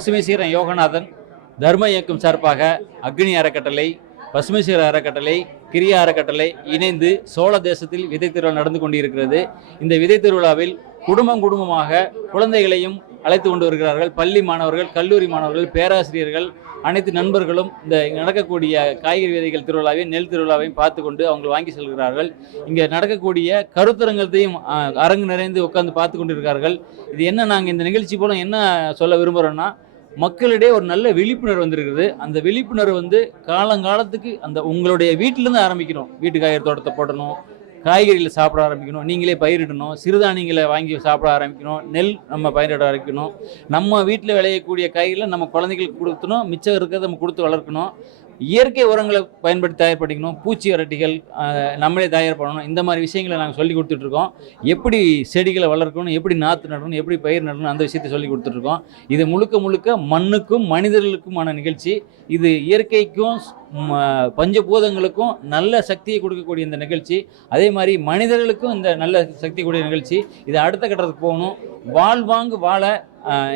பசுமை சீரன் யோகநாதன் தர்ம இயக்கம் சார்பாக அக்னி அறக்கட்டளை, பசுமை சீர அறக்கட்டளை, கிரியா அறக்கட்டளை இணைந்து சோழ தேசத்தில் விதை திருவிழா நடந்து கொண்டிருக்கிறது. இந்த விதை திருவிழாவில் குடும்பமாக குழந்தைகளையும் அழைத்து கொண்டு வருகிறார்கள். பள்ளி மாணவர்கள், கல்லூரி மாணவர்கள், பேராசிரியர்கள், அனைத்து நண்பர்களும் இந்த நடக்கக்கூடிய காய்கறி விதைகள் திருவிழாவையும் நெல் திருவிழாவையும் பார்த்து கொண்டு அவங்க வாங்கி செல்கிறார்கள். இங்கே நடக்கக்கூடிய கருத்தரங்கத்தையும் அரங்கு நிறைந்து உட்கார்ந்து பார்த்து கொண்டிருக்கிறார்கள். இது என்ன, நாங்கள் இந்த நிகழ்ச்சி மூலம் என்ன சொல்ல விரும்புகிறோன்னா, மக்களிடையே ஒரு நல்ல விழிப்புணர்வு வந்திருக்குது. அந்த விழிப்புணர்வு காலங்காலத்துக்கு அந்த உங்களுடைய வீட்டிலேருந்து ஆரம்பிக்கணும். வீட்டு காய்கறி தோட்டத்தை போடணும், காய்கறிகளை சாப்பிட ஆரம்பிக்கணும், நீங்களே பயிரிடணும், சிறுதானியங்களை வாங்கி சாப்பிட ஆரம்பிக்கணும், நெல் நம்ம பயிரிட ஆரம்பிக்கணும், நம்ம வீட்டில் விளையக்கூடிய காய்கறிகளை நம்ம குழந்தைகளுக்கு கொடுக்கணும், மிச்சம் இருக்கிறத நம்ம கொடுத்து வளர்க்கணும், இயற்கை உரங்களை பயன்படுத்தி தயார்படுத்திக்கணும், பூச்சி வரட்டிகள் நம்மளே தயார் பண்ணணும். இந்த மாதிரி விஷயங்களை நாங்கள் சொல்லி கொடுத்துட்ருக்கோம். எப்படி செடிகளை வளர்க்கணும், எப்படி நாற்று நடணும், எப்படி பயிர் நடணும், அந்த விஷயத்தை சொல்லி கொடுத்துட்ருக்கோம். இது முழுக்க மண்ணுக்கும் மனிதர்களுக்குமான நிகழ்ச்சி. இது இயற்கைக்கும் பஞ்சபூதங்களுக்கும் நல்ல சக்தியை கொடுக்கக்கூடிய இந்த நிகழ்ச்சி. அதே மாதிரி மனிதர்களுக்கும் இந்த நல்ல சக்தி கூடிய நிகழ்ச்சி. இது அடுத்த கட்டத்துக்கு போகணும். வாழ்வாங்கு வாழ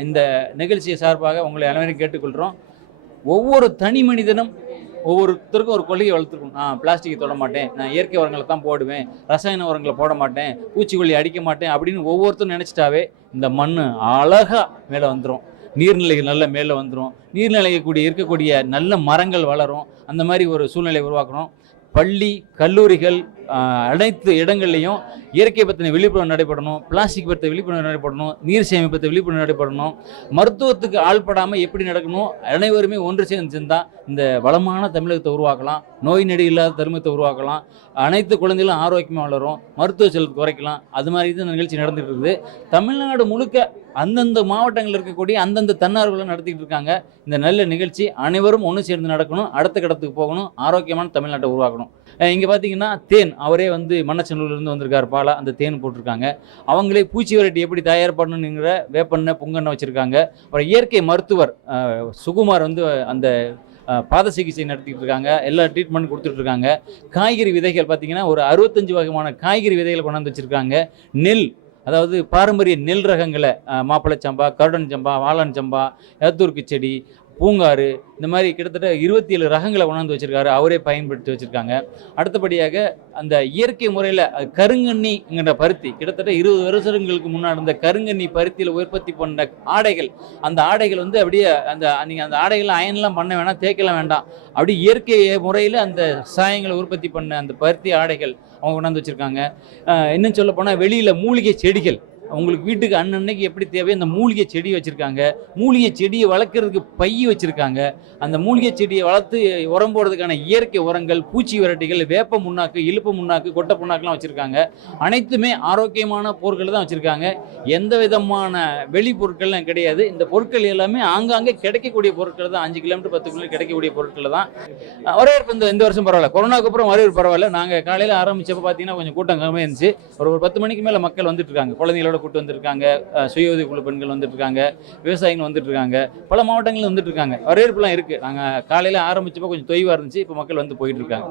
இந்த நிகழ்ச்சியை சார்பாக உங்களை அனைவரும் கேட்டுக்கொள்கிறோம். ஒவ்வொரு தனி மனிதனும் ஒவ்வொருத்தருக்கும் ஒரு கொள்கையை வளர்த்துக்கணும். நான் பிளாஸ்டிக்கை தொட மாட்டேன், நான் இயற்கை உரங்களை தான் போடுவேன், ரசாயன உரங்களை போட மாட்டேன், பூச்சிக்கொல்லி அடிக்க மாட்டேன் அப்படின்னு ஒவ்வொருத்தரும் நினச்சிட்டாவே இந்த மண் அழகாக மேலே வந்துடும். நீர்நிலைகள் நல்ல மேலே வந்துடும். நீர்நிலைக்கூடிய இருக்கக்கூடிய நல்ல மரங்கள் வளரும். அந்த மாதிரி ஒரு சூழ்நிலை உருவாக்கணும். பள்ளி, கல்லூரிகள், அனைத்து இடங்கள்லையும் இயற்கை பற்றின விழிப்புணர்வு நடைபெறணும், பிளாஸ்டிக் பற்றின விழிப்புணர்வு நடைபெறணும், நீர் சேமிப்பு பற்றின விழிப்புணர்வு நடைபெறணும், மருத்துவத்துக்கு ஆள்படாமல் எப்படி நடக்கணும், அனைவருமே ஒன்று சேர்ந்தால் இந்த வளமான தமிழகத்தை உருவாக்கலாம், நோய் நொடி இல்லாத தருமத்தை உருவாக்கலாம், அனைத்து குழந்தைகளும் ஆரோக்கியமாக வளரும், மருத்துவ செலவு குறைக்கலாம். அது மாதிரி தான் நிகழ்ச்சி நடந்துகிட்டு இருக்குது. தமிழ்நாடு முழுக்க அந்தந்த மாவட்டங்களில் இருக்கக்கூடிய அந்தந்த தன்னார்வலர்கள் நடத்திக்கிட்டு இருக்காங்க. இந்த நல்ல நிகழ்ச்சி அனைவரும் ஒன்று சேர்ந்து நடக்கணும், அடுத்த கட்டத்துக்கு போகணும், ஆரோக்கியமான தமிழ்நாட்டை உருவாக்கணும். இங்கே பார்த்தீங்கன்னா தேன், அவரே மண்ணச்சநல்லூர்லேருந்து வந்திருக்கார் பாலா, அந்த தேன் போட்டிருக்காங்க. அவங்களே பூச்சி வெரைட்டி எப்படி தயார் பண்ணணுங்கிற வேப்பெண்ணெய், பொங்கெண்ணெய் வச்சுருக்காங்க. அப்புறம் இயற்கை மருத்துவர் சுகுமார் அந்த பாத சிகிச்சை நடத்திட்டு இருக்காங்க. எல்லா ட்ரீட்மெண்ட் கொடுத்துட்ருக்காங்க. காய்கறி விதைகள் பார்த்தீங்கன்னா ஒரு 65 வகையான காய்கறி விதைகளை கொண்டாந்து வச்சுருக்காங்க. நெல், அதாவது பாரம்பரிய நெல் ரகங்களை மாப்பிள்ளை சம்பா, கருடன் சம்பா, வாளான் சம்பா, ஏத்தூர்க்கு செடி, பூங்காறு, இந்த மாதிரி கிட்டத்தட்ட 27 ரகங்களை கொண்டாந்து வச்சுருக்காரு. அவரே பயன்படுத்தி வச்சுருக்காங்க. அடுத்தபடியாக அந்த இயற்கை முறையில் கருங்கண்ணிங்கிற பருத்தி, கிட்டத்தட்ட 20 வருஷங்களுக்கு முன்னாடி இந்த கருங்கண்ணி பருத்தியில் உற்பத்தி பண்ண ஆடைகள், அந்த ஆடைகள் அப்படியே நீங்கள் அந்த ஆடைகளை அயன்லாம் பண்ண வேணாம், தேய்க்கலாம் வேண்டாம், அப்படி இயற்கை முறையில் அந்த சாயங்களை உற்பத்தி பண்ண அந்த பருத்தி ஆடைகள் அவங்க கொண்டாந்து வச்சுருக்காங்க. இன்னும் சொல்ல போனால் வெளியில் மூலிகை செடிகள், உங்களுக்கு வீட்டுக்கு அன்னன்னைக்கு எப்படி தேவையோ அந்த மூலிகை செடி வச்சுருக்காங்க. மூலிகை செடியை வளர்க்குறதுக்கு பை வச்சுருக்காங்க. அந்த மூலிகை செடியை வளர்த்து உரம் போடுறதுக்கான இயற்கை உரங்கள், பூச்சி விரட்டிகள், வேப்ப முன்னாக்கு, இழுப்பு முன்னாக்கு, கொட்டை புண்ணாக்குலாம் வச்சுருக்காங்க. அனைத்துமே ஆரோக்கியமான பொருட்கள் தான் வச்சுருக்காங்க. எந்த விதமான வெளி பொருட்கள்லாம் கிடையாது. இந்த பொருட்கள் எல்லாமே ஆங்காங்கே கிடைக்கக்கூடிய பொருட்கள் தான். 5 கிலோமீட்டர் 10 கிலோமீட்டர் கிடைக்கக்கூடிய பொருட்கள் தான். வரவேற்பு இந்த வருஷம் பரவாயில்ல, கொரோனாக்கு அப்புறம் வரவேற்பு பரவாயில்ல. நாங்கள் காலையில் ஆரம்பித்தப்போ பார்த்தீங்கன்னா கொஞ்சம் கூட்டம் கம்மியாக இருந்துச்சு. ஒரு 10 மணிக்கு மேலே மக்கள் வந்துட்டு இருக்காங்க. குழந்தைகளோட கூட்டு வந்திருக்காங்க, சுய உதவி குழு பெண்கள் வந்துட்டு இருக்காங்க, விவசாயிகள் வந்துட்டு இருக்காங்க, பல மாவட்டங்களும் வந்துட்டு இருக்காங்க. வரவேற்புலாம் இருக்கு. நாங்கள் காலையில் ஆரம்பிச்சப்போ கொஞ்சம் தொய்வாக இருந்துச்சு. இப்போ மக்கள் போயிட்டு இருக்காங்க.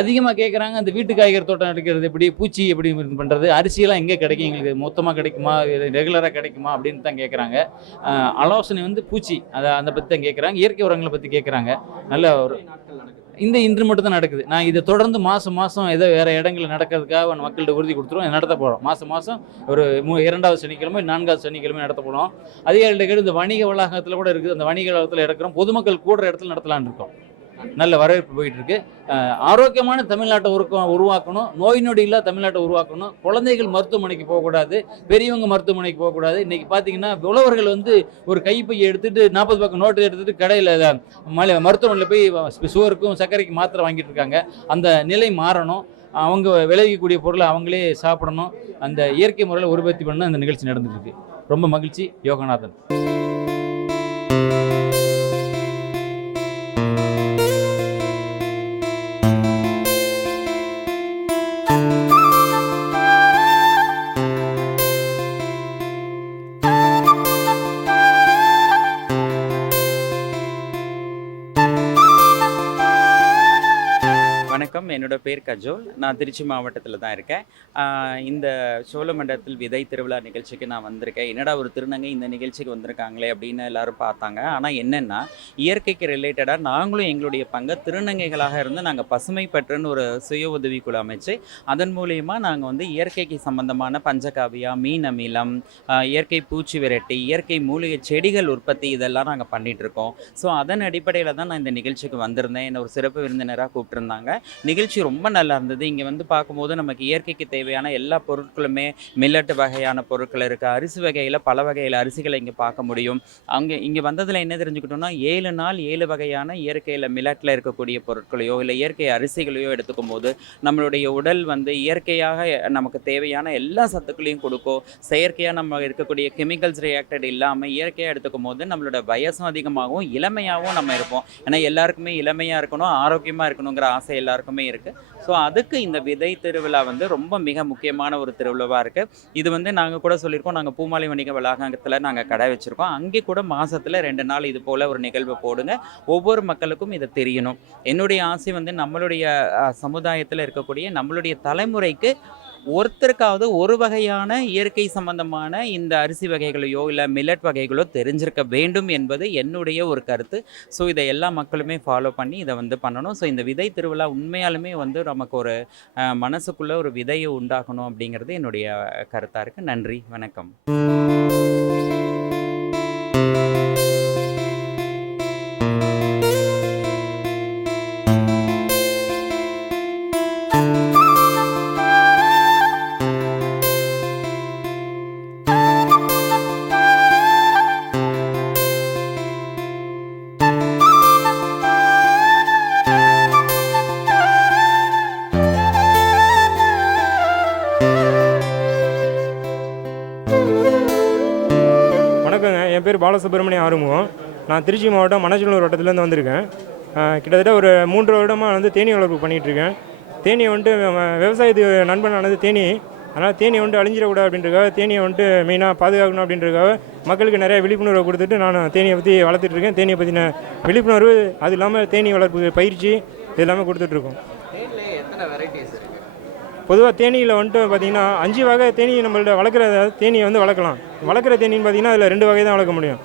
அதிகமாக கேட்குறாங்க, அந்த வீட்டு காய்கறி தோட்டம் எடுக்கிறது எப்படி, பூச்சி எப்படி பண்ணுறது, அரிசியெல்லாம் எங்கே கிடைக்கும், எங்களுக்கு மொத்தமாக கிடைக்குமா, ரெகுலராக கிடைக்குமா அப்படின்னு தான் கேட்குறாங்க. ஆலோசனை பூச்சி அதை பற்றி தான் கேட்குறாங்க. இயற்கை உரங்களை பற்றி கேட்குறாங்க. நல்ல ஒரு இன்று மட்டும் தான் நடக்குது. நான் இதை தொடர்ந்து மாதம் ஏதோ வேறு இடங்களில் நடக்கிறதுக்காக மக்கள்கிட்ட உறுதி கொடுத்துருவோம். நடத்த போகிறோம். மாதம் ஒரு 2வது சனிக்கிழமை, 4வது சனிக்கிழமை நடத்த போகிறோம். அதிகாரிகள் இந்த வணிக வளாகத்தில் கூட இருக்குது. அந்த வணிக வளாகத்தில் எடுக்கிறோம். பொதுமக்கள் கூடுற இடத்துல நடத்தலான்னு இருக்கோம். நல்ல வரவேற்பு போயிட்டு இருக்கு. ஆரோக்கியமான தமிழ்நாட்டை உருவாக்கணும், நோய் நொடி இல்லாத தமிழ்நாட்டை உருவாக்கணும். குழந்தைகள் மருத்துவமனைக்கு போகக்கூடாது, பெரியவங்க மருத்துவமனைக்கு போகக்கூடாது. இன்னைக்கு பார்த்தீங்கன்னா உழவர்கள் ஒரு கைப்பையை எடுத்துட்டு 40 பக்கம் நோட்டு எடுத்துட்டு கடையில் மருத்துவமனையில் போய் சுகருக்கும் சர்க்கரைக்கும் மாத்திரை வாங்கிட்டு இருக்காங்க. அந்த நிலை மாறணும். அவங்க விளைவிக்கக்கூடிய பொருளை அவங்களே சாப்பிடணும். அந்த இயற்கை முறையில் உற்பத்தி பண்ண அந்த நிகழ்ச்சி நடந்துட்டு இருக்கு. ரொம்ப மகிழ்ச்சி. யோகநாதன். வணக்கம். என்னோட பேர் கஜோல். நான் திருச்சி மாவட்டத்தில் தான் இருக்கேன். இந்த சோழமண்டலத்தில் விதை திருவிழா நிகழ்ச்சிக்கு நான் வந்திருக்கேன். என்னடா ஒரு திருநங்கை இந்த நிகழ்ச்சிக்கு வந்திருக்காங்களே அப்படின்னு எல்லாரும் பார்த்தாங்க. ஆனால் என்னென்னா, இயற்கைக்கு ரிலேட்டடாக நாங்களும் எங்களுடைய பங்கை திருநங்கைகளாக இருந்து நாங்கள் பசுமை பற்றுன்னு ஒரு சுய உதவிக்குழு அமைச்சு அதன் மூலியமாக நாங்கள் வந்து இயற்கைக்கு சம்பந்தமான பஞ்சகாவியா, மீன் அமிலம், இயற்கை பூச்சி விரட்டி, இயற்கை மூலிகை செடிகள் உற்பத்தி இதெல்லாம் நாங்கள் பண்ணிகிட்ருக்கோம். ஸோ அதன் அடிப்படையில் தான் நான் இந்த நிகழ்ச்சிக்கு வந்திருந்தேன். என்னை ஒரு சிறப்பு விருந்தினராக கூப்பிட்டுருந்தாங்க. நிகழ்ச்சி ரொம்ப நல்லா இருந்தது. இங்கே வந்து பார்க்கும்போது நமக்கு இயற்கைக்கு தேவையான எல்லா பொருட்களுமே மில்லட் வகையான பொருட்கள் இருக்குது. அரிசி வகையில் பல வகையில் அரிசிகளை இங்கே பார்க்க முடியும். இங்கே வந்ததில் என்ன தெரிஞ்சுக்கிட்டோம்னா 7 நாள் 7 வகையான இயற்கையில் மில்லட்டில் இருக்கக்கூடிய பொருட்களையோ இல்லை இயற்கை அரிசிகளையோ எடுத்துக்கும் போது நம்மளுடைய உடல் வந்து இயற்கையாக நமக்கு தேவையான எல்லா சத்துக்களையும் கொடுக்கும். செயற்கையாக நம்ம இருக்கக்கூடிய கெமிக்கல்ஸ் ரியாக்டட் இல்லாமல் இயற்கையாக எடுத்துக்கும் போது நம்மளோட வயசும் அதிகமாகவும் இளமையாகவும் நம்ம இருப்போம். ஏன்னா எல்லாருக்குமே இளமையாக இருக்கணும், ஆரோக்கியமாக இருக்கணுங்கிற ஆசை எல்லாருக்குமே இருக்குது. ஸோ அதுக்கு இந்த விதை திருவிழா வந்து ரொம்ப மிக முக்கியமான ஒரு திருவிழாவாக இருக்குது. இது வந்து நாங்கள் கூட சொல்லியிருக்கோம், நாங்கள் பூமாலை வணிக வளாகத்தில் நாங்கள் கடை வச்சுருக்கோம். அங்கே கூட மாதத்தில் 2 நாள் இது போல் ஒரு நிகழ்வு போடுங்க. ஒவ்வொரு மக்களுக்கும் இதை தெரியணும். என்னுடைய ஆசை வந்து நம்மளுடைய சமுதாயத்தில் இருக்கக்கூடிய நம்மளுடைய தலைமுறைக்கு ஒருத்தருக்காவது ஒரு வகையான இயற்கை சம்பந்தமான இந்த அரிசி வகைகளையோ இல்லை மில்லட் வகைகளோ தெரிஞ்சிருக்க வேண்டும் என்பது என்னுடைய ஒரு கருத்து. ஸோ இதை எல்லா மக்களுமே ஃபாலோ பண்ணி இதை வந்து பண்ணணும். ஸோ இந்த விதை திருவிழா உண்மையாலுமே வந்து நமக்கு ஒரு மனசுக்குள்ளே ஒரு விதையை உண்டாக்கணும் அப்படிங்கிறது என்னுடைய கருத்தாக இருக்குது. நன்றி, வணக்கம். வணக்கங்க, என் பேர் பாலசுப்ரமணியம் ஆறுமுகம். நான் திருச்சி மாவட்டம் மணச்சநல்லூர் வட்டத்துலேருந்து வந்திருக்கேன். கிட்டத்தட்ட ஒரு 3 வருடமாக வந்து தேனீ வளர்ப்பு பண்ணிகிட்ருக்கேன். தேனியை வந்துட்டு விவசாயத்துக்கு நண்பனானது தேனி. அதனால் தேனியை வந்துட்டு அழிஞ்சிடக்கூடாது அப்படின்றக்காக தேனியை வந்துட்டு மெயினாக பாதுகாக்கணும் அப்படின்றக்காக மக்களுக்கு நிறைய விழிப்புணர்வை கொடுத்துட்டு நான் தேனியை பற்றி வளர்த்துட்ருக்கேன். தேனியை பற்றின விழிப்புணர்வு, அது இல்லாமல் தேனி வளர்ப்பு பயிற்சி இது எல்லாமே கொடுத்துட்ருக்கோம். பொதுவாக தேனியில் வந்துட்டு பார்த்திங்கன்னா 5 வகை தேனி நம்மள்ட்ட வளர்க்குற தேனியை வந்து வளர்க்கலாம். வளர்க்குற தேனின்னு பார்த்திங்கன்னா அதில் 2 வகை தான் வளர்க்க முடியும்.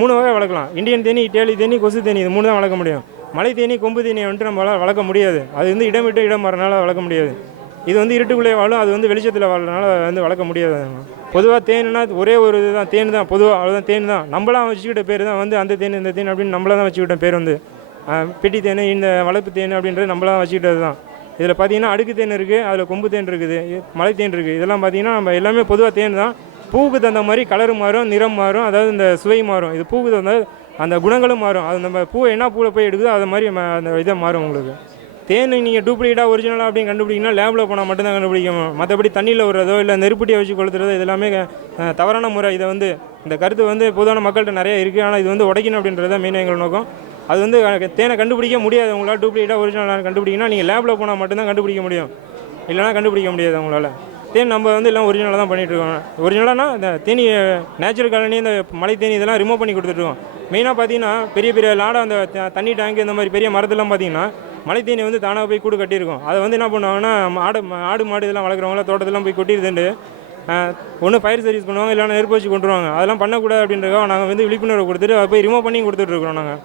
3 வகை வளர்க்கலாம். இந்தியன் தேனி, இட்டாலி தேனி, கொசு தேனி, இது 3 தான் வளர்க்க முடியும். மலை தேனி, கொம்பு தேனியை வந்துட்டு நம்மளால் வளர்க்க முடியாது. அது வந்து இடம் விட்டு இடம் வரனால வளர்க்க முடியாது. இது வந்து இருட்டுக்குள்ளே வாழும், அது வந்து வெளிச்சத்தில் வாழ்றதுனால வந்து வளர்க்க முடியாது. பொதுவாக தேனுன்னா ஒரே ஒரு இதுதான், தேன் தான். பொதுவாக அவ்வளோதான், தேன் தான். நம்மளாம் வச்சுக்கிட்ட பேர் தான் வந்து அந்த தேன் இந்த தேன் அப்படின்னு நம்மளாம் தான் வச்சுக்கிட்ட பேர் வந்து பெட்டி தேன், இந்த வளர்ப்பு தேன் அப்படின்றது நம்மளாம் வச்சுக்கிட்டது தான். இதில் பார்த்திங்கன்னா அடுக்கு தேன் இருக்குது, அதில் கொம்பு தேன் இருக்குது, மலை தேன் இருக்குது. இதெல்லாம் பார்த்திங்கன்னா நம்ம எல்லாமே பொதுவாக தேன் தான். பூவுக்கு தகுந்த மாதிரி கலர் மாறும், நிறம் மாறும், அதாவது இந்த சுவை மாறும். இது பூவுக்கு தகுந்த அந்த குணங்களும் மாறும். அது நம்ம பூவை என்ன பூவில் போய் எடுக்குதோ அது மாதிரி அந்த இதை மாறும். உங்களுக்கு தேன் நீங்கள் டூப்ளிகேட்டாக ஒரிஜினலாக அப்படின்னு கண்டுபிடிக்கணும், லேபில் போனால் மட்டும்தான் கண்டுபிடிக்கணும். மற்றபடி தண்ணியில் விடுறதோ இல்லை நெருப்பட்டியை வச்சு கொளுத்துறதோ இது எல்லாமே தவறான முறை. இதை வந்து இந்த கருத்து வந்து பொதுவான மக்கள்கிட்ட நிறைய இருக்குது. ஆனால் இது வந்து உடைக்கணும் அப்படின்றது தான் மெயின் எங்கள் நோக்கம். அது வந்து தேனை கண்டுபிடிக்க முடியாது. உங்களால் டூப்ளிகேட்டாக ஒரிஜினலாக கண்டுபிடிக்கணும், நீங்கள் லேபில் போனால் மட்டும்தான் கண்டுபிடிக்க முடியும், இல்லைனா கண்டுபிடிக்க முடியாது உங்களால். தேன் நம்ம வந்து எல்லாம் ஒரிஜினலாக தான் பண்ணிகிட்ருக்கோம். ஒரிஜினலானா இந்த தேனி நேச்சுரல் காலனி, இந்த மலை தேனி இதெல்லாம் ரிமூவ் பண்ணி கொடுத்துட்ருக்கோம். மெயினாக பார்த்தீங்கன்னா பெரிய பெரிய லாடம், அந்த தண்ணி டேங்க், இந்த மாதிரி பெரிய மரத்தெல்லாம் பார்த்தீங்கன்னா மலை தேனி வந்து தானாக போய் கூடு கட்டியிருக்கும். அதை வந்து என்ன பண்ணுவாங்கன்னா ஆடு மாடு இதெல்லாம் வளர்க்குறவங்கள தோட்டத்தெல்லாம் போய் கொட்டிடுதுண்டு ஒன்று ஃபயர் சர்வீஸ் பண்ணுவாங்க, இல்லைனா நெருப்பு வச்சு கொண்டுருவாங்க. அதெல்லாம் பண்ணக்கூடாது அப்படின்றக்காக நாங்கள் வந்து விழிப்புணர்வு கொடுத்துட்டு அதை போய் ரிமூவ் பண்ணி கொடுத்துட்ருக்குறோம். நாங்கள்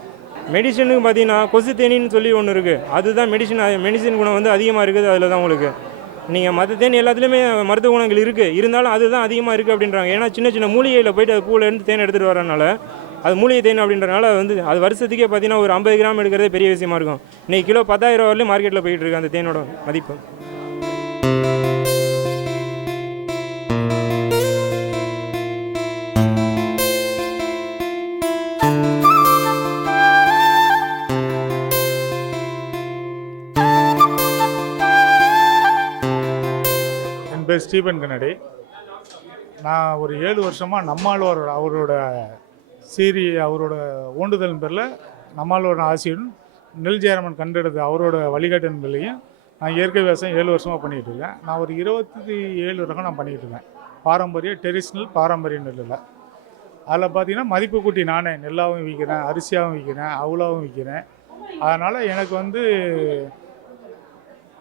மெடிசனுக்கு பார்த்தீங்கன்னா கொசு தேனின்னு சொல்லி ஒன்று இருக்குது. அதுதான் மெடிசன் குணம் வந்து அதிகமாக இருக்குது. அதில் தான் உங்களுக்கு நீங்கள் மற்ற தேனி எல்லாத்துலேயுமே மருத்துவ குணங்கள் இருக்குது, இருந்தாலும் அதுதான் அதிகமாக இருக்குது அப்படின்றாங்க. ஏன்னா சின்ன சின்ன மூலிகையில் போய்ட்டு அது பூவிலேருந்து தேன் எடுத்துகிட்டு வரனால அது மூலிகை தேன் அப்படின்றனால வந்து அது வருஷத்துக்கே பார்த்தீங்கன்னா ஒரு 50 கிராம் எடுக்கிறதே பெரிய விஷயமா இருக்கும். இன்றைக்கி கிலோ 10,000 வரலையும் மார்க்கெட்டில் போயிட்டு இருக்கு அந்த தேனோட மதிப்பு. என் பேர் ஸ்டீபன் கண்ணடி. நான் ஒரு 7 வருஷமாக நம்மாழ்வார் அவரோட அவரோட ஊண்டுதலின் பேரில் நம்மாழ்வார் ஆசியுடன் நெல் ஜெயராமன் கண்டெடுத்த அவரோட வழிகாட்டின் பேர்லையும் நான் இயற்கை விவசாயம் 7 வருஷமாக பண்ணிகிட்டு இருக்கேன். நான் ஒரு 27 ரகம் நான் பண்ணிகிட்டு இருக்கேன். பாரம்பரிய ட்ரெடிஷ்னல் பாரம்பரிய நெல்லில் அதில் பார்த்தீங்கன்னா மதிப்பு கூட்டி நானே நெல்லாகவும் விற்கிறேன், அரிசியாகவும் விற்கிறேன், அவுளாகவும் விற்கிறேன். அதனால் எனக்கு வந்து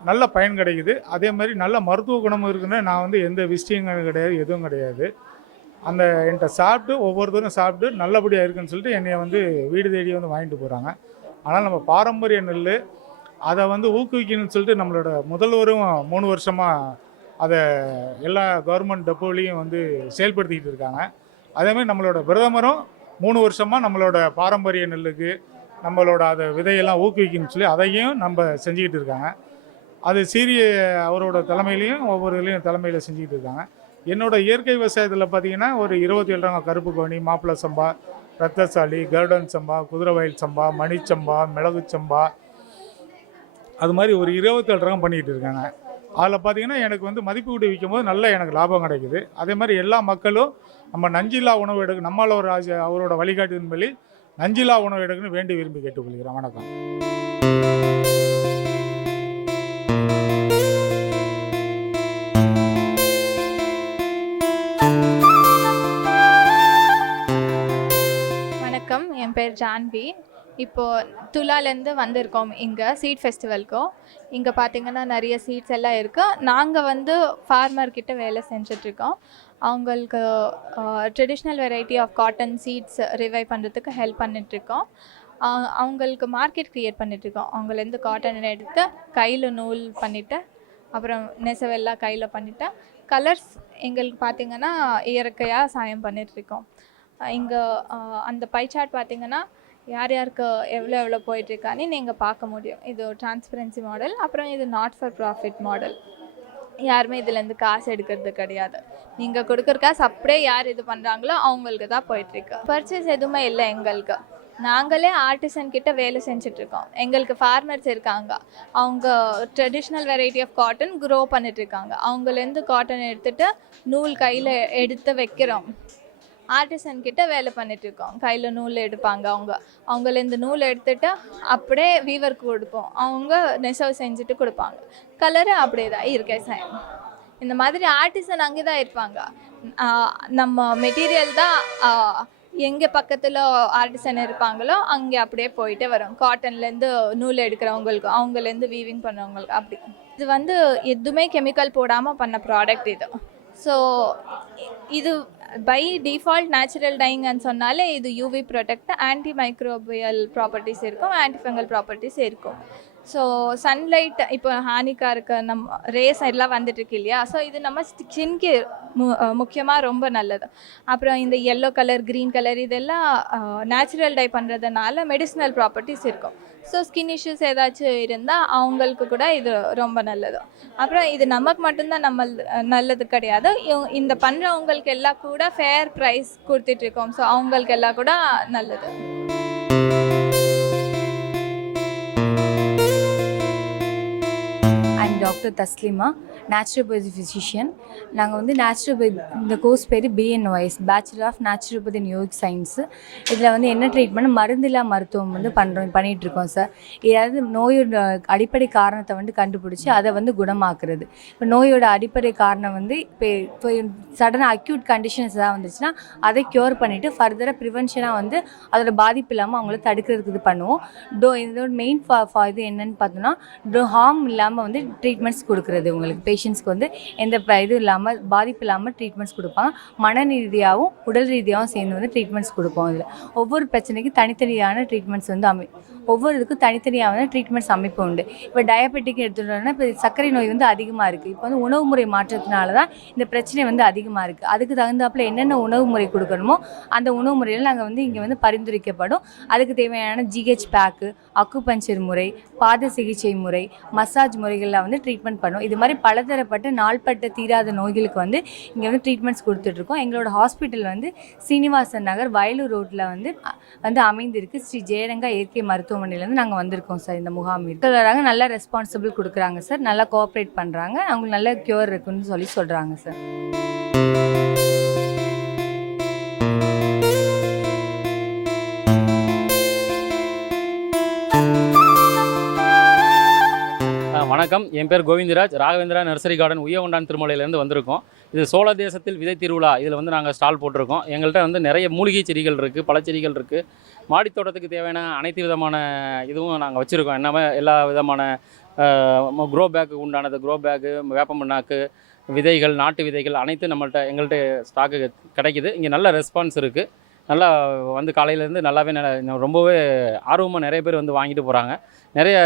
நல்ல பயன் கிடைக்குது. அதே மாதிரி நல்ல மருத்துவ குணமும் இருக்குன்னு நான் வந்து எந்த விஷயங்களும் கிடையாது, எதுவும் கிடையாது. அந்த என்கிட்ட சாப்பிட்டு ஒவ்வொருத்தரும் சாப்பிட்டு நல்லபடியாக இருக்குன்னு சொல்லிட்டு என்னை வந்து வீடு தேடி வந்து வாங்கிட்டு போகிறாங்க. ஆனால் நம்ம பாரம்பரிய நெல் அதை வந்து ஊக்குவிக்கணும்னு சொல்லிட்டு நம்மளோட முதல்வரும் 3 வருஷமாக அதை எல்லா கவர்மெண்ட் டெப்போலையும் வந்து செயல்படுத்திக்கிட்டு இருக்காங்க. அதேமாதிரி நம்மளோட பிரதமரும் 3 வருஷமாக நம்மளோட பாரம்பரிய நெல்லுக்கு நம்மளோட அதை விதையெல்லாம் ஊக்குவிக்கணும்னு சொல்லி அதையும் நம்ம செஞ்சுக்கிட்டு இருக்காங்க. அது சீரிய அவரோட தலைமையிலையும் ஒவ்வொரு இதுலேயும் தலைமையில் செஞ்சுக்கிட்டு இருக்காங்க. என்னோட இயற்கை விவசாயத்தில் பார்த்தீங்கன்னா ஒரு 27 ரகம் கருப்பு கவுனி, மாப்பிள்ளை சம்பா, ரத்தசாலி, கருடன் சம்பா, குதிரைவயல் சம்பா, மணிச்சம்பா, மிளகு சம்பா, அது மாதிரி ஒரு 27 ரகம் பண்ணிக்கிட்டு இருக்காங்க. அதில் பார்த்தீங்கன்னா எனக்கு வந்து மதிப்பு கூட்டி விற்கும் போது நல்ல எனக்கு லாபம் கிடைக்குது. அதே மாதிரி எல்லா மக்களும் நம்ம நஞ்சில்லா உணவு எடுக்க நம்மள ஒரு அவரோட வழிகாட்டுதன்படி நஞ்சில்லா உணவு எடுக்கணும்னு வேண்டி விரும்பி கேட்டுக்கொள்கிறேன். வணக்கம். வணக்கம், என் பேர் ஜான்வி. இப்போது துலாலேருந்து வந்திருக்கோம் இங்கே சீட் ஃபெஸ்டிவல்க்கும். இங்கே பார்த்திங்கன்னா நிறைய சீட்ஸ் எல்லாம் இருக்குது. நாங்கள் வந்து ஃபார்மர்கிட்ட வேலை செஞ்சிட்ருக்கோம். அவங்களுக்கு traditional variety of cotton seeds revive பண்ணுறதுக்கு ஹெல்ப் பண்ணிகிட்ருக்கோம். அவங்களுக்கு மார்க்கெட் க்ரியேட் பண்ணிகிட்ருக்கோம். அவங்கலேருந்து காட்டன் எடுத்து கையில் நூல் பண்ணிவிட்டு அப்புறம் நெசவெல்லாம் கையில் பண்ணிவிட்டு கலர்ஸ் எங்களுக்கு பார்த்திங்கன்னா இயற்கையாக சாயம் பண்ணிகிட்ருக்கோம். இங்கே அந்த பை சார்ட் பார்த்திங்கன்னா யார் யாருக்கு எவ்வளோ போயிட்டுருக்கான்னு நீங்கள் பார்க்க முடியும். இது டிரான்ஸ்பரன்சி மாடல். அப்புறம் இது நாட் ஃபார் ப்ராஃபிட் மாடல். யாருமே இதுலேருந்து காசு எடுக்கிறது கிடையாது. நீங்கள் கொடுக்குற காசு அப்படியே யார் இது பண்ணுறாங்களோ அவங்களுக்கு தான் போயிட்டுருக்கு. பர்ச்சேஸ் எதுவுமே இல்லை எங்களுக்கு. நாங்களே ஆர்டிசன் கிட்ட வேலை செஞ்சிட்ருக்கோம். எங்களுக்கு ஃபார்மர்ஸ் இருக்காங்க. அவங்க traditional variety of cotton grow பண்ணிட்டுருக்காங்க. அவங்கலேருந்து காட்டன் எடுத்துகிட்டு நூல் கையில் எடுத்து வைக்கிறோம். ஆர்டிசன் கிட்ட வேலை பண்ணிகிட்ருக்கோம். கையில் நூல் எடுப்பாங்க. அவங்கலேருந்து நூல் எடுத்துகிட்டு அப்படியே வீவருக்கு கொடுப்போம். அவங்க நெசவு செஞ்சுட்டு கொடுப்பாங்க. கலரு அப்படியே தான் இருக்கே சேம். இந்த மாதிரி ஆர்டிசன் அங்கே தான் இருப்பாங்க. நம்ம மெட்டீரியல் தான் எங்கே பக்கத்தில் ஆர்டிசன் இருப்பாங்களோ அங்கே அப்படியே போயிட்டே வரும். காட்டன்லேருந்து நூல் எடுக்கிறவங்களுக்கு, அவங்கலேருந்து வீவிங் பண்ணுறவங்களுக்கு அப்படி. இது வந்து எதுவுமே கெமிக்கல் போடாமல் பண்ண ப்ராடக்ட் இது. ஸோ இது பை டிஃபால்ட் நேச்சுரல் டைங்கன்னு சொன்னாலே இது UV protect, anti microbial properties இருக்கும், ஆன்டிஃபங்கல் ப்ராப்பர்ட்டிஸ் இருக்கும். ஸோ சன்லைட் இப்போ ஹானிக்காருக்கு நம்ம ரேஸ் எல்லாம் வந்துட்டுருக்கு இல்லையா. ஸோ இது நம்ம ஸ்கின்க்கு முக்கியமாக ரொம்ப நல்லது. அப்புறம் இந்த எல்லோ கலர், க்ரீன் கலர் இதெல்லாம் நேச்சுரல் டை பண்ணுறதுனால மெடிசினல் ப்ராப்பர்ட்டிஸ் இருக்கும். ஸோ ஸ்கின் இஷ்யூஸ் ஏதாச்சும் இருந்தால் அவங்களுக்கு கூட இது ரொம்ப நல்லது. அப்புறம் இது நமக்கு மட்டும்தான் நல்லது கிடையாது. இந்த பண்ணுறவங்களுக்கு எல்லாம் கூட ஃபேர் ப்ரைஸ் கொடுத்துட்ருக்கோம். ஸோ அவங்களுக்கு எல்லாம் கூட நல்லது. Doctor Taslima, naturopathy physician. நாங்கள் வந்து நேச்சுரோபதி, இந்த கோர்ஸ் பேர் BNOS, bachelor of naturopathy and yogic science. இதில் வந்து என்ன ட்ரீட்மெண்ட், மருந்தில்லா மருத்துவம் வந்து பண்ணிகிட்ருக்கோம் சார். ஏதாவது நோயோட அடிப்படை காரணத்தை வந்து கண்டுபிடிச்சி அதை வந்து குணமாக்குறது. இப்போ நோயோட அடிப்படை காரணம் வந்து இப்போ சடனாக அக்யூட் கண்டிஷன்ஸ் தான் வந்துச்சுன்னா அதை க்யூர் பண்ணிவிட்டு ஃபர்தராக ப்ரிவென்ஷனாக வந்து அதோட பாதிப்பு இல்லாமல் அவங்கள தடுக்கிறதுக்கு இது பண்ணுவோம். இதோட மெயின் இது என்னென்னு பார்த்தோன்னா ஹார்ம் இல்லாமல் வந்து ட்ரீட்மெண்ட்ஸ் கொடுக்குறது. உங்களுக்கு பேஷண்ட்ஸ்க்கு வந்து எந்த இது இல்லாமல் பாதிப்பு இல்லாமல் ட்ரீட்மெண்ட்ஸ் கொடுப்பாங்க. மன ரீதியாகவும் உடல் ரீதியாகவும் சேர்ந்து வந்து ட்ரீட்மெண்ட்ஸ் கொடுப்போம். இதில் ஒவ்வொரு பிரச்சனைக்கும் தனித்தனியான ட்ரீட்மெண்ட்ஸ் வந்து ஒவ்வொரு இதுக்கும் தனித்தனியான ட்ரீட்மெண்ட்ஸ் அமைப்பு உண்டு. இப்போ டயபெட்டிக் எடுத்துட்டோம்னா இப்போ சர்க்கரை நோய் வந்து அதிகமாக இருக்குது. இப்போ வந்து உணவு முறை மாற்றத்தினால தான் இந்த பிரச்சனை வந்து அதிகமாக இருக்குது. அதுக்கு தகுந்தாப்பில் என்னென்ன உணவு முறை கொடுக்கணுமோ அந்த உணவு முறையில் நாங்கள் வந்து இங்கே வந்து பரிந்துரைக்கப்படும். அதுக்கு தேவையான GH பேக்கு, அக்குபஞ்சர் முறை, பாத சிகிச்சை முறை, மசாஜ் முறைகளில் வந்து ட்ரீட்மெண்ட் பண்ணுவோம். இது மாதிரி பலதரப்பட்ட நாள்பட்ட தீராத நோய்களுக்கு வந்து இங்கே வந்து ட்ரீட்மெண்ட்ஸ் கொடுத்துட்ருக்கோம். எங்களோட ஹாஸ்பிட்டல் வந்து சீனிவாசன் நகர், வயலூர் ரோட்டில் வந்து அமைந்திருக்கு. ஸ்ரீ ஜெயரங்கா இயற்கை மருத்துவமனையிலேருந்து நாங்கள் வந்திருக்கோம் சார். இந்த முகாமிற்கு நல்லா ரெஸ்பான்சிபிள் கொடுக்குறாங்க சார். நல்லா கோஆப்ரேட் பண்ணுறாங்க. அவங்களுக்கு நல்ல க்யூர் இருக்குன்னு சொல்கிறாங்க சார். வணக்கம், என் பேர் கோவிந்தராஜ். ராகவேந்திரா நர்சரி கார்டன் உய்யகொண்டான் திருமலையிலேருந்து வந்திருக்கோம். இது சோழ தேசத்தில் விதை திருவிழா. இதில் வந்து நாங்கள் ஸ்டால் போட்டிருக்கோம். எங்கள்கிட்ட வந்து நிறைய மூலிகை செடிகள் இருக்குது, பழச்செடிகள் இருக்குது. மாடித்தோட்டத்துக்கு தேவையான அனைத்து விதமான இதுவும் நாங்கள் வச்சுருக்கோம். எல்லாமே எல்லா விதமான க்ரோ பேக்கு உண்டானது, க்ரோ பேக்கு, வேப்ப மண்ணாக்கு, விதைகள், நாட்டு விதைகள் அனைத்தும் எங்கள்கிட்ட ஸ்டாக்கு கிடைக்குது. இங்கே நல்ல ரெஸ்பான்ஸ் இருக்குது. நல்லா வந்து காலையிலேருந்து நல்லாவே ரொம்பவே ஆர்வமாக நிறைய பேர் வந்து வாங்கிட்டு போகிறாங்க. நிறைய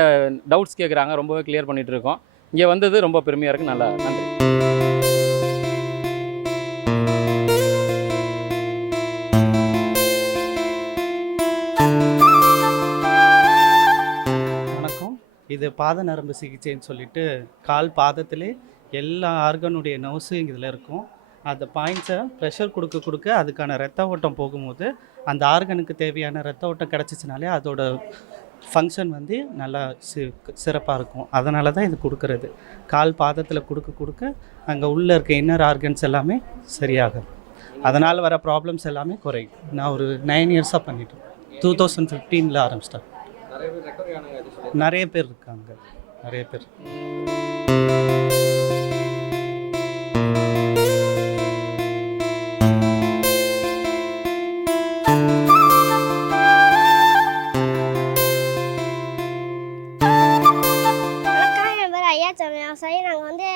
டவுட்ஸ் கேட்குறாங்க, ரொம்பவே கிளியர் பண்ணிகிட்ருக்கோம். இங்கே வந்தது ரொம்ப பெருமையாக இருக்குது. நல்லா நன்றி. வணக்கம். இது பாத நரம்பு சிகிச்சைன்னு சொல்லிட்டு கால் பாதத்திலே எல்லா ஆர்கனுடைய நர்ஸும் இதில் இருக்கும். அந்த பாயிண்ட்ஸை ப்ரெஷர் கொடுக்க கொடுக்க அதுக்கான ரத்த ஓட்டம் போகும்போது அந்த ஆர்கனுக்கு தேவையான ரத்த ஓட்டம் கிடச்சிச்சினாலே அதோட ஃபங்க்ஷன் வந்து நல்லா சிறப்பாக இருக்கும். அதனால தான் இது கொடுக்கறது. கால் பாதத்தில் கொடுக்க கொடுக்க அங்கே உள்ளே இருக்க இன்னர் ஆர்கன்ஸ் எல்லாமே சரியாகும். அதனால் வர ப்ராப்ளம்ஸ் எல்லாமே குறையும். நான் ஒரு 9 இயர்ஸாக பண்ணிட்டேன். 2015 ஆரம்பிச்சிட்டேன். நிறைய பேர் இருக்காங்க, நிறைய பேர். விவசாயி. நாங்கள் வந்து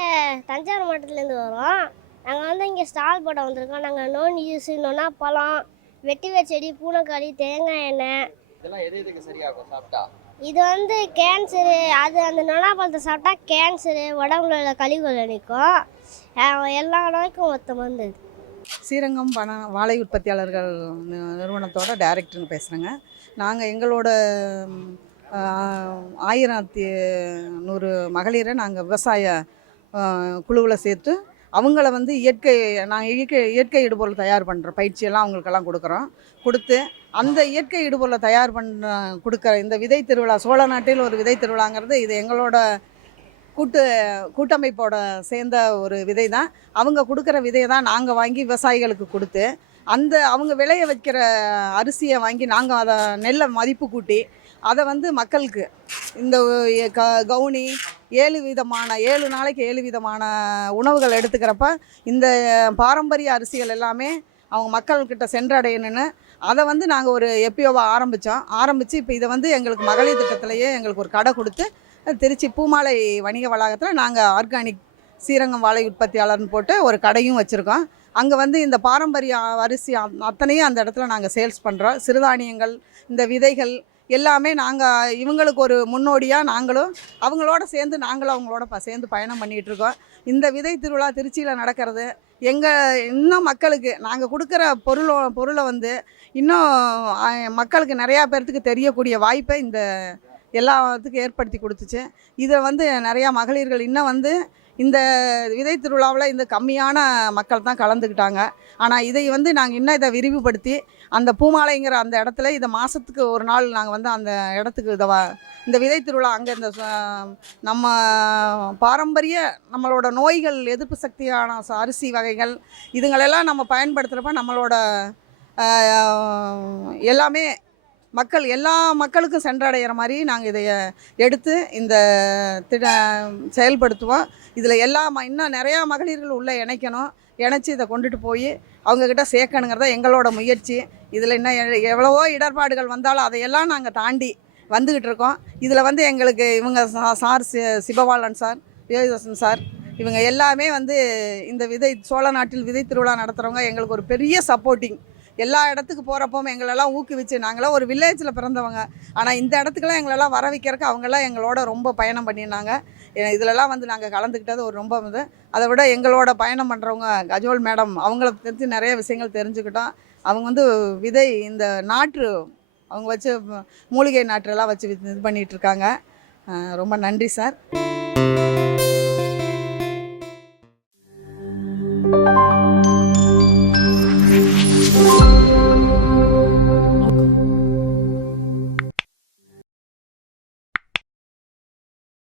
தஞ்சாவூர் மாவட்டத்துலேருந்து வரோம். நாங்கள் வந்து இங்கே ஸ்டால் போட வந்திருக்கோம். நாங்கள் நோன் யூஸ், நொனா பழம், வெட்டிவேர் செடி, பூனைக்காளி, தேங்காய் எண்ணெய், இதெல்லாம் எதுக்கு சரியாகும் சாப்பிட்டா? இது வந்து கேன்சரு. அது அந்த நொனா பழத்தை சாப்பிட்டா கேன்சரு, உடம்புல உள்ள கழிவுகளை நிற்கும். எல்லா நோய்க்கும் ஒத்த மருந்து. ஸ்ரீரங்கம் வாழை உற்பத்தியாளர்கள் நிறுவனத்தோட டைரக்டர்னு பேசுகிறேங்க. நாங்கள் எங்களோட 1100 மகளிரை நாங்கள் விவசாய குழுவில் சேர்த்து அவங்கள வந்து இயற்கை இடுபொருள் தயார் பண்ணுற பயிற்சியெல்லாம் அவங்களுக்கெல்லாம் கொடுத்து அந்த இயற்கை இடுபொருளை தயார் கொடுக்குற இந்த விதை திருவிழா, சோழ நாட்டில் ஒரு விதை திருவிழாங்கிறது இது எங்களோட கூட்டமைப்போட சேர்ந்த ஒரு விதை தான். அவங்க கொடுக்குற விதையை தான் நாங்கள் வாங்கி விவசாயிகளுக்கு கொடுத்து அவங்க விளைய வைக்கிற அரிசியை வாங்கி நாங்கள் அதை நெல்லை மதிப்பு கூட்டி அதை வந்து மக்களுக்கு இந்த கவுனி 7 நாளைக்கு 7 விதமான உணவுகள் எடுத்துக்கிறப்ப இந்த பாரம்பரிய அரிசிகள் எல்லாமே அவங்க மக்கள்கிட்ட சென்றடையணுன்னு அதை வந்து நாங்கள் ஒரு எப்பிஓவை ஆரம்பித்து இப்போ இதை வந்து எங்களுக்கு மகளிர் திட்டத்திலேயே எங்களுக்கு ஒரு கடை கொடுத்து திருச்சி பூமாலை வணிக வளாகத்தில் நாங்கள் ஆர்கானிக் ஸ்ரீரங்கம் வாழை உற்பத்தியாளர்னு போட்டு ஒரு கடையும் வச்சுருக்கோம். அங்கே வந்து இந்த பாரம்பரிய அரிசி அத்தனையும் அந்த இடத்துல நாங்கள் சேல்ஸ் பண்ணுறோம். சிறுதானியங்கள், இந்த விதைகள் எல்லாமே நாங்கள் இவங்களுக்கு ஒரு முன்னோடியாக நாங்களும் அவங்களோட சேர்ந்து அவங்களோட சேர்ந்து பயணம் பண்ணிகிட்ருக்கோம். இந்த விதை திருவிழா திருச்சியில் நடக்கிறது இன்னும் மக்களுக்கு நாங்கள் கொடுக்குற பொருளை வந்து இன்னும் மக்களுக்கு நிறையா பேர்த்துக்கு தெரியக்கூடிய வாய்ப்பை இந்த எல்லாத்துக்கும் ஏற்படுத்தி கொடுத்துச்சு. இதை வந்து நிறையா மகளிர்கள் இன்னும் வந்து இந்த விதை திருவிழாவில் இந்த கம்மியான மக்கள் தான் கலந்துக்கிட்டாங்க. ஆனால் இதை வந்து நாங்கள் இன்னும் இதை விரிவுபடுத்தி அந்த பூமாலைங்கிற அந்த இடத்துல இதை மாதத்துக்கு ஒரு நாள் நாங்கள் வந்து அந்த இடத்துக்கு இந்த விதை திருவிழா அங்கே இந்த நம்ம பாரம்பரிய நம்மளோட நோய்கள் எதிர்ப்பு சக்தியான அரிசி வகைகள் இதுங்களெல்லாம் நம்ம பயன்படுத்துகிறப்ப நம்மளோட எல்லாமே எல்லா மக்களுக்கும் சென்றடைகிற மாதிரி நாங்கள் இதை எடுத்து இந்த செயல்படுத்துவோம். இதில் இன்னும் நிறையா மகளிர்கள் உள்ளே இணைச்சி இதை கொண்டுட்டு போய் அவங்கக்கிட்ட சேர்க்கணுங்கிறத எங்களோட முயற்சி. இதில் இன்னும் எவ்வளவோ இடர்பாடுகள் வந்தாலும் அதையெல்லாம் நாங்கள் தாண்டி வந்துக்கிட்டு இருக்கோம். இதில் வந்து எங்களுக்கு இவங்க சார் சிவபாலன் சார், யோகேசன் சார், இவங்க எல்லாமே வந்து இந்த சோழ நாட்டில் விதை திருவிழா நடத்துகிறவங்க எங்களுக்கு ஒரு பெரிய சப்போர்ட்டிங். எல்லா இடத்துக்கு போகிறப்போ எங்களெல்லாம் ஊக்குவிச்சு, நாங்களாம் ஒரு வில்லேஜில் பிறந்தவங்க, ஆனால் இந்த இடத்துக்குலாம் எங்களெல்லாம் வர வைக்கிறதுக்கு அவங்கெல்லாம் எங்களோட ரொம்ப பயணம் பண்ணியிருந்தாங்க. இதிலெல்லாம் வந்து நாங்கள் கலந்துக்கிட்டது ஒரு ரொம்ப அதை விட எங்களோட பயணம் பண்ணுறவங்க கஜோல் மேடம், அவங்கள பற்றி நிறைய விஷயங்கள் தெரிஞ்சுக்கிட்டோம். அவங்க வந்து விதை இந்த நாற்று அவங்க வச்சு மூலிகை நாற்றெல்லாம் வச்சு இது பண்ணிகிட்ருக்காங்க. ரொம்ப நன்றி சார்.